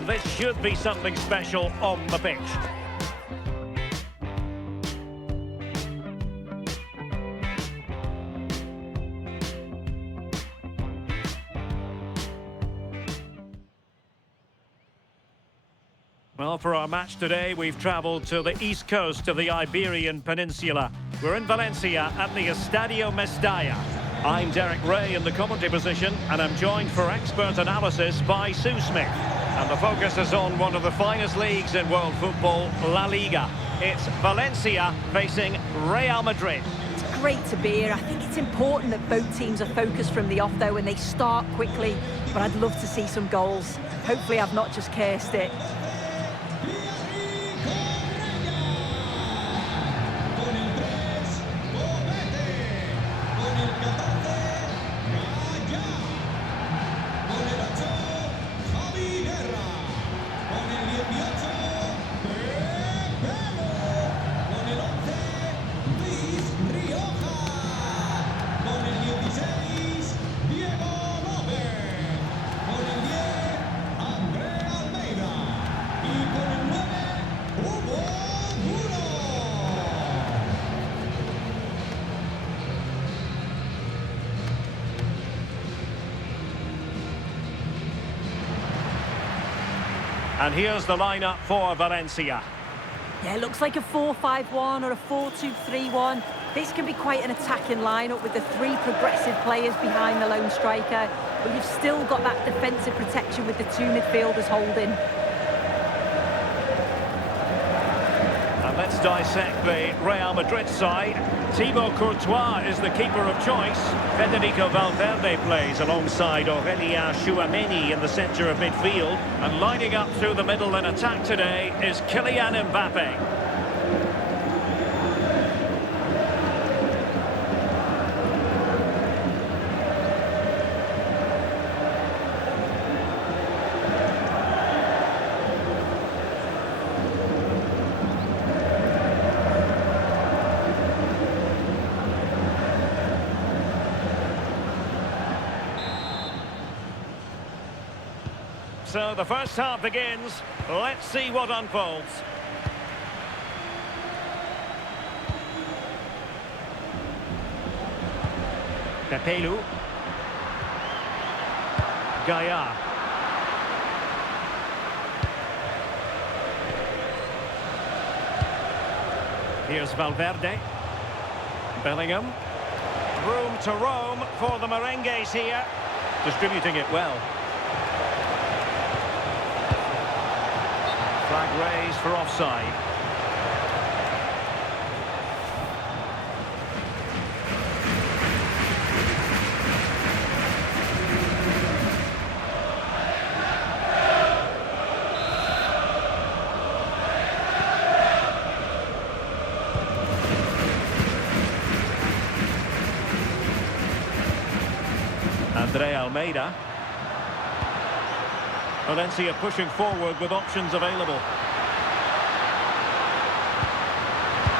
and this should be something special on the pitch. Well, for our match today, we've travelled to the east coast of the Iberian Peninsula. We're in Valencia at the Estadio Mestalla. I'm Derek Ray in the commentary position, and I'm joined for expert analysis by Sue Smith. And the focus is on one of the finest leagues in world football, LaLiga. It's Valencia facing Real Madrid. It's great to be here. I think it's important that both teams are focused from the off, though, and they start quickly. But I'd love to see some goals. Hopefully I've not just cursed it. And here's the lineup for Valencia. Yeah, it looks like a 4-5-1 or a 4-2-3-1. This can be quite an attacking lineup with the three progressive players behind the lone striker. But you've still got that defensive protection with the two midfielders holding. And let's dissect the Real Madrid side. Thibaut Courtois is the keeper of choice. Federico Valverde plays alongside Aurélien Tchouaméni in the centre of midfield. And lining up through the middle in attack today is Kylian Mbappe. So the first half begins. Let's see what unfolds. Pepelu. Gaia. Here's Valverde. Bellingham. Room to roam for the merengues here. Distributing it well. Flag raised for offside. Andre Almeida. Valencia pushing forward with options available.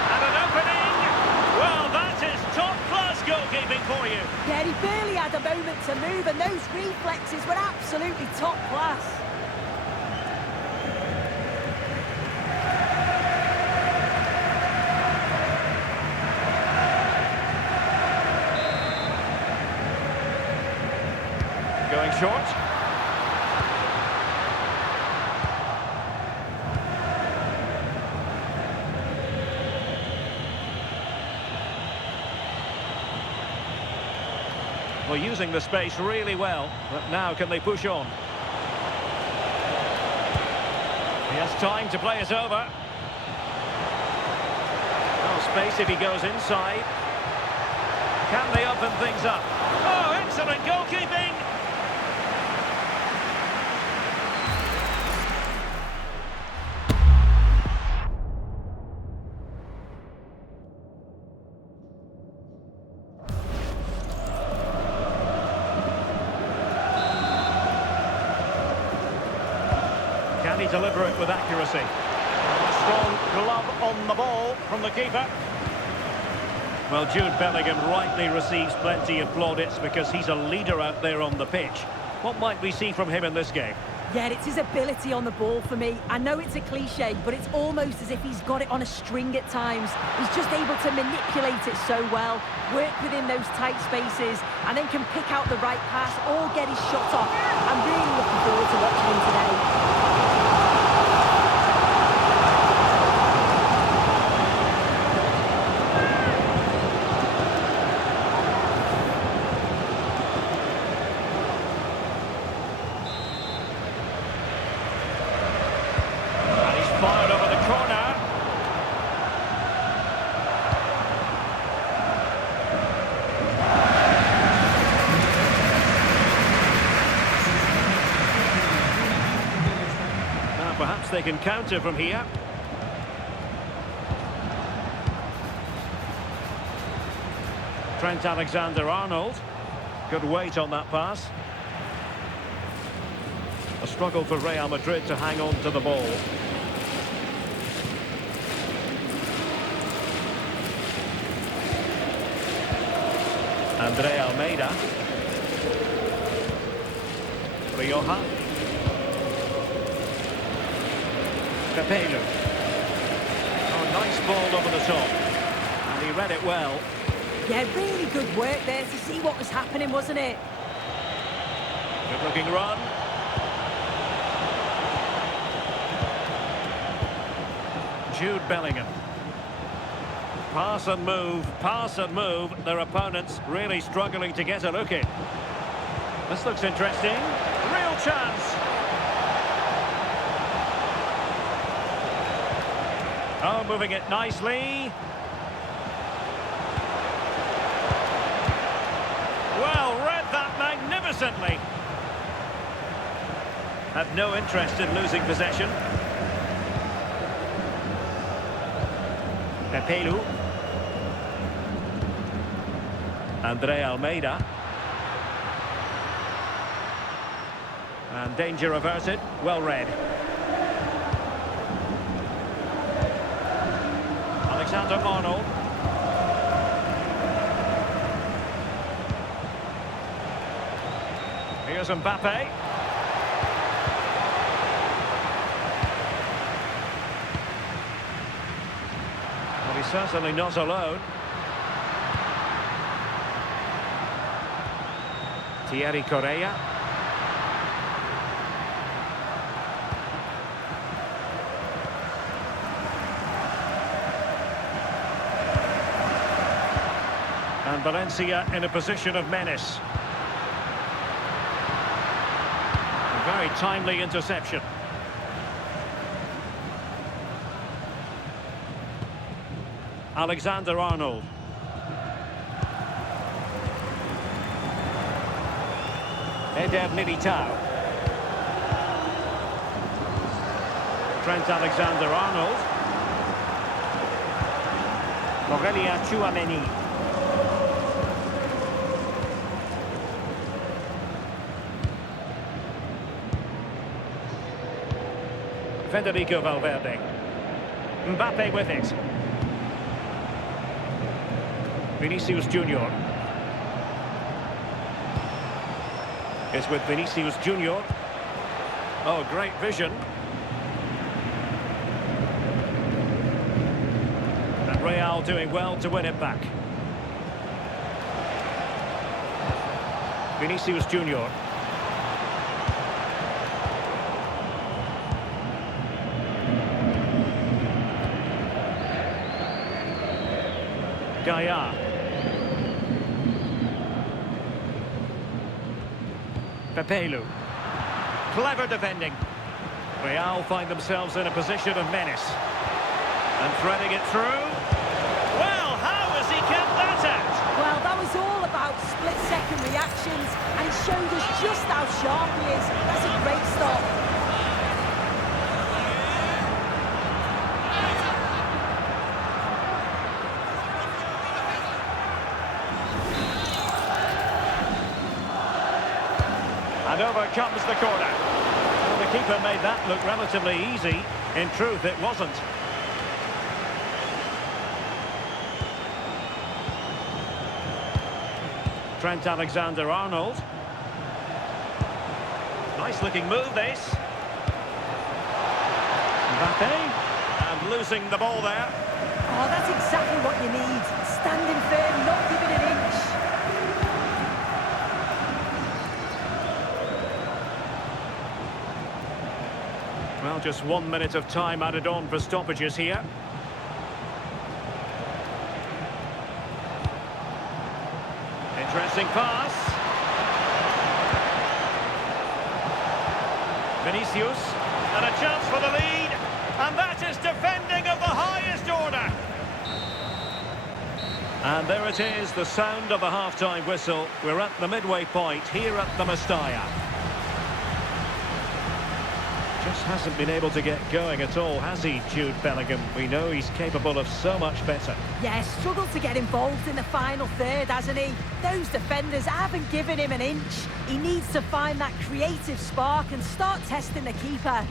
And an opening! Well, that is top-class goalkeeping for you. Yeah, he barely had a moment to move, and those reflexes were absolutely top class. Going short. Well, using the space really well, but now can they push on? He has time to play it over. No space if he goes inside. Can they open things up? Oh, excellent goalkeeping! Can he deliver it with accuracy? A strong glove on the ball from the keeper. Well, Jude Bellingham rightly receives plenty of plaudits because he's a leader out there on the pitch. What might we see from him in this game? Yeah, it's his ability on the ball for me. I know it's a cliche, but it's almost as if he's got it on a string at times. He's just able to manipulate it so well, work within those tight spaces, and then can pick out the right pass or get his shot off. I'm really looking forward to watching him today. Fired over the corner. Now perhaps they can counter from here. Trent Alexander-Arnold. Good weight on that pass. A struggle for Real Madrid to hang on to the ball. Andre Almeida. Rioja. Capello. Oh, nice ball over the top. And he read it well. Yeah, really good work there to see what was happening, wasn't it? Good looking run. Jude Bellingham. Pass and move, pass and move. Their opponents really struggling to get a look in. This looks interesting. Real chance. Oh, moving it nicely. Well, read that magnificently. Had no interest in losing possession. Capello. Andre Almeida. And danger averted. Well read. Alexander-Arnold. Here's Mbappe. Well, he's certainly not alone. Thierry Correa. And Valencia in a position of menace. A very timely interception. Alexander-Arnold. Eder Militao. Trent Alexander-Arnold. Aurelien Tchouameni. Federico Valverde. Mbappe with it. Vinicius Junior. Is with Vinicius Junior. Oh, great vision. And Real doing well to win it back. Vinicius Junior. Gaia. Capello. Clever defending. Real find themselves in a position of menace. And threading it through. Well, how has he kept that out? Well, that was all about split-second reactions, and he showed us just how sharp he is. That's a great stop. And over comes the corner. Well, the keeper made that look relatively easy. In truth, it wasn't. Trent Alexander-Arnold. Nice looking move, this. Mbappe. And losing the ball there. Oh, that's exactly what you need. Standing firm, not giving an inch. Well, just 1 minute of time added on for stoppages here. Interesting pass. Vinicius, and a chance for the lead, and that is defending of the highest order. And there it is, the sound of the half-time whistle. We're at the midway point here at the Mestalla. Just hasn't been able to get going at all, has he, Jude Bellingham? We know he's capable of so much better. Yeah, struggled to get involved in the final third, hasn't he? Those defenders haven't given him an inch. He needs to find that creative spark and start testing the keeper.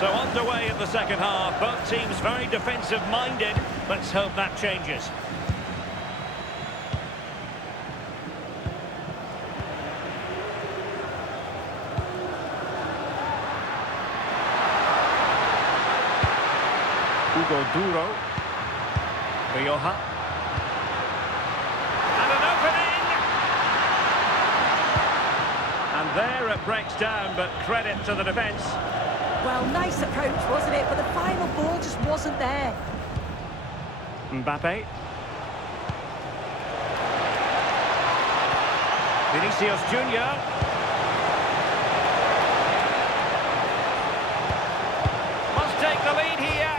So underway in the second half, both teams very defensive-minded. Let's hope that changes. Hugo Duro. Rioja. And an opening! And there it breaks down, but credit to the defence. Well, nice approach, wasn't it? But the final ball just wasn't there. Mbappe. Vinicius Junior. Must take the lead here.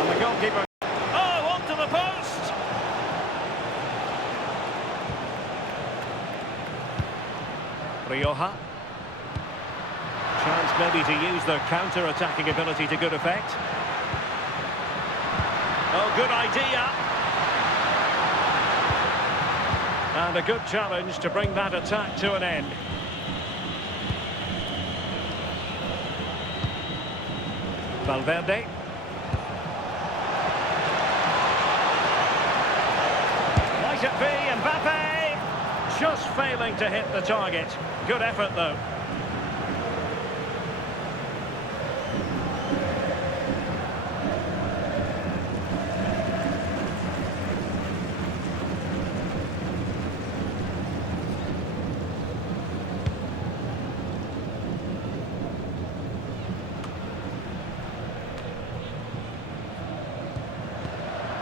And the goalkeeper. Oh, onto the post. Rioja. Chance maybe to use their counter-attacking ability to good effect. Oh, good idea. And a good challenge to bring that attack to an end. Valverde. Might it be Mbappe? Just failing to hit the target. Good effort, though.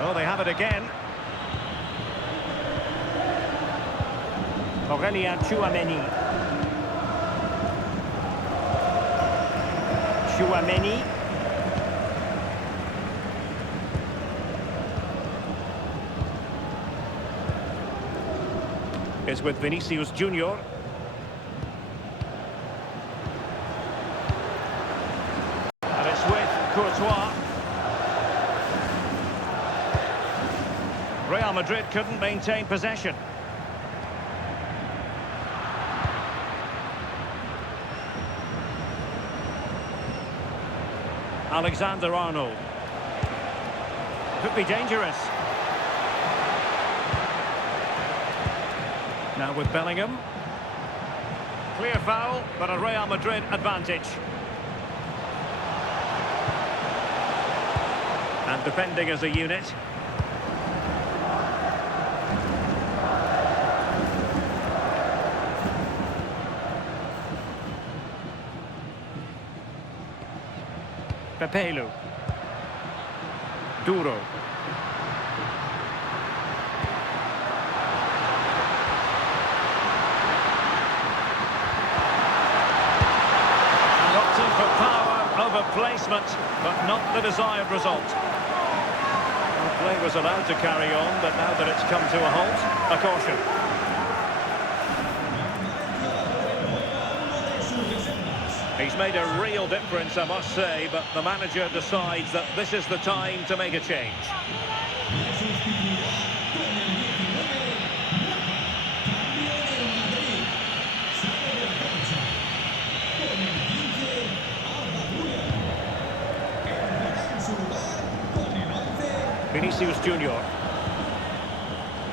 Oh, they have it again. Aurélien Tchouameni. Tchouameni. Is with Vinicius Junior. And it's with Courtois. Real Madrid couldn't maintain possession. Alexander-Arnold. Could be dangerous. Now with Bellingham. Clear foul, but a Real Madrid advantage. And defending as a unit. Pepelu. Duro. And opting for power over placement, but not the desired result. Well, play was allowed to carry on, but now that it's come to a halt, a caution. He's made a real difference, I must say, but the manager decides that this is the time to make a change. Vinicius Junior.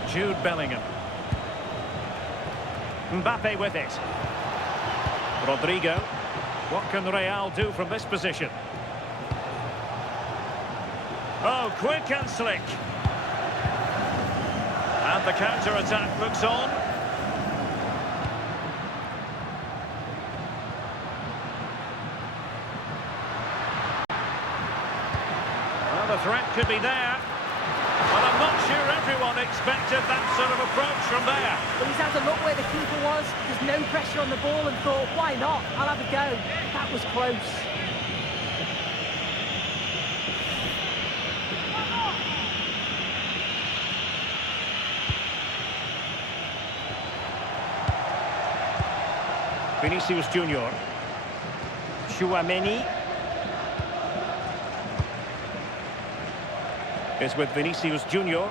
Jude Bellingham. Mbappe with it. Rodrigo. What can Real do from this position? Oh, quick and slick. And the counter-attack looks on. Well, the threat could be there. Well, I'm not sure everyone expected that sort of approach from there. Well, he's had a look where the keeper was. There's no pressure on the ball and thought, why not? I'll have a go. That was close. Vinicius Junior. Tchouaméni. Is with Vinicius Junior.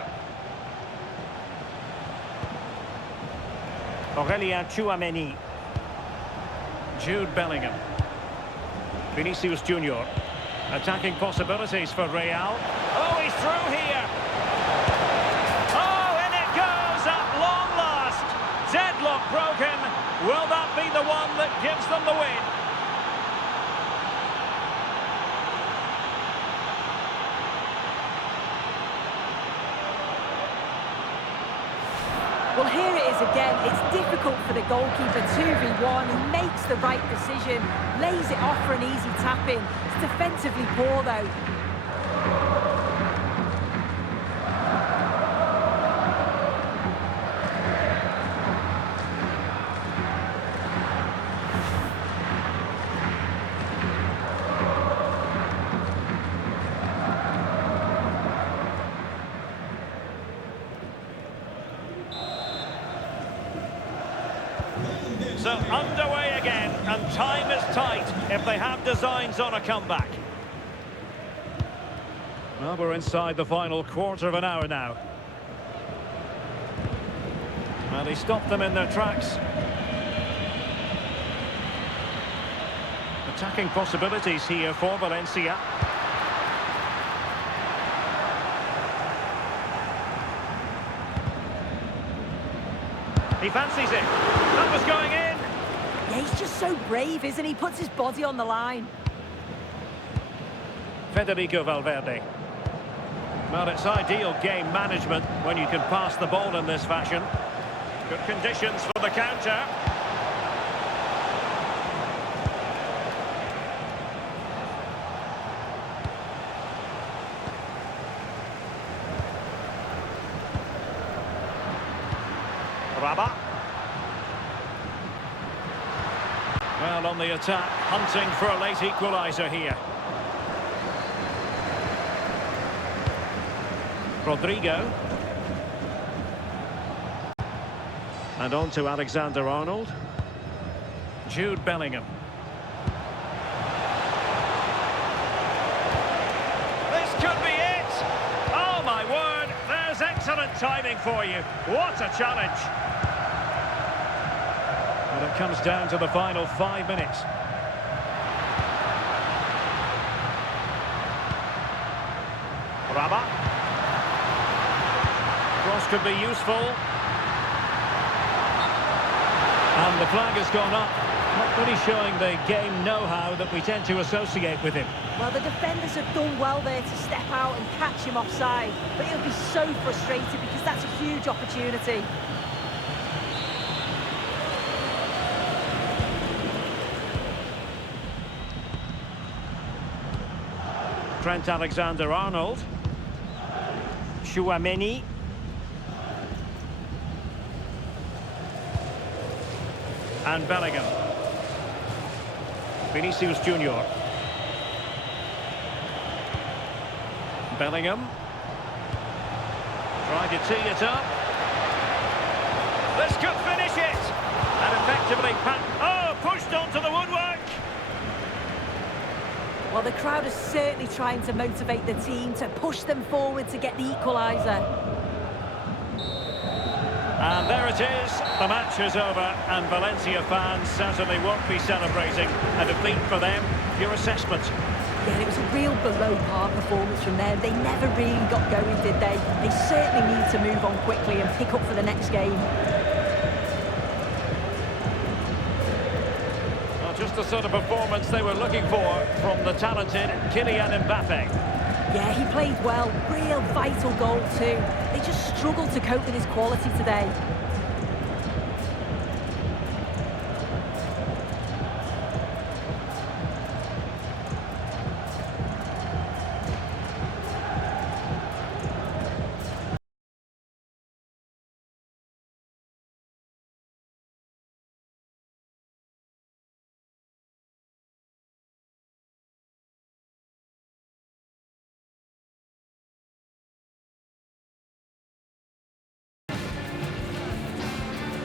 Aurélien Tchouaméni. Jude Bellingham. Vinicius Junior. Attacking possibilities for Real. Oh, he's through here. Oh, in it goes at long last. Deadlock broken. Will that be the one that gives them the win? Well, here it is again. It's difficult for the goalkeeper, 2v1. He makes the right decision, lays it off for an easy tap-in. It's defensively poor, though. So underway again, and time is tight if they have designs on a comeback. Well, we're inside the final quarter of an hour now. And he stopped them in their tracks. Attacking possibilities here for Valencia. He fancies it. That was going in. Yeah, he's just so brave, isn't he? Puts his body on the line. Federico Valverde. Well, it's ideal game management when you can pass the ball in this fashion. Good conditions for the counter. Rabat. Well, on the attack, hunting for a late equaliser here. Rodrigo. And on to Alexander-Arnold. Jude Bellingham. This could be it! Oh, my word! There's excellent timing for you. What a challenge! And it comes down to the final 5 minutes. Rabat. Cross could be useful. And the flag has gone up. Not really showing the game know-how that we tend to associate with him. Well, the defenders have done well there to step out and catch him offside. But he'll be so frustrated because that's a huge opportunity. Trent Alexander-Arnold. Tchouaméni. And Bellingham. Vinicius Junior. Bellingham. Trying to tee it up. This could finish it. And effectively pushed onto the woodwork. Well, the crowd is certainly trying to motivate the team to push them forward to get the equaliser. And there it is. The match is over, and Valencia fans certainly won't be celebrating a defeat for them. Your assessment? Yeah, it was a real below-par performance from them. They never really got going, did they? They certainly need to move on quickly and pick up for the next game. Well, just the sort of performance they were looking for from the talented Kylian Mbappe. Yeah, he played well. Real vital goal too. They just struggled to cope with his quality today.